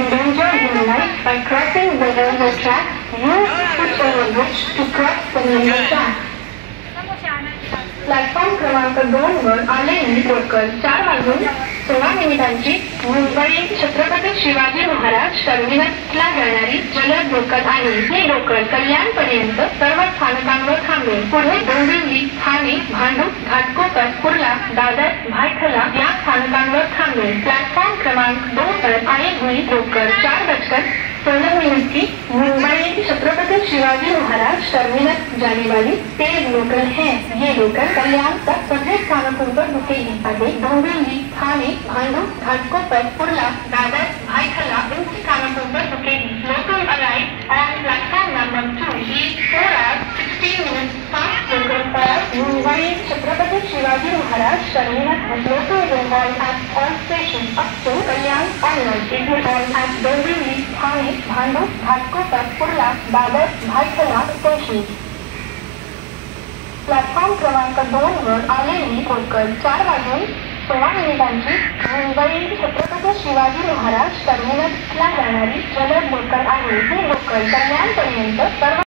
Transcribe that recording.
endanger human life by crossing the railway track. Use foot overbridge to cross the railway track. Platform क्रमांक 2 वर आलेली local 4:16 Mumbai Chhatrapati Shivaji Maharaj टर्मिनसला जाणारी जलद local आहे. ही local कल्याणपर्यंत सर्व स्थानकांवर थांबेल. पुढे डोंबिवली, ठाणे, भांडूप, घाटकोपर, कुर्ला, दादर, भायखला या स्थानकांवर थांबेल. प्लॅटफॉर्म क्रमांक 2 पर आई हुई लोकल 4:16 मुंबई छत्रपति शिवाजी महाराज टर्मिनस जाने वाली तेज लोकल है. ये लोकल कल्याण तक सभी स्थानकों पर रुकेगी. आगे डोंबिवली, ठाणे, भांडूप, घाटकोपर, कुर्ला, दादर, भायखला इन स्थानकों पर रुकेगी. Local arrive on platform number 2 is 4 hours 16 minutes fast local for Mumbai Chhatrapati Shivaji Maharaj terminus. Local will halt at all stations up to Kalyan onwards. It will halt at Dombivli, Thane, Bhandup, Ghatkopar, Kurla, Dadar, Byculla station. Platform क्रमांक 2 वर आलेली लोकल 4:16 मुंबई छत्रपती शिवाजी महाराज टर्मिनसला जाणारी जलद लोकल आहे. ही local कल्याणपर्यंत सर्व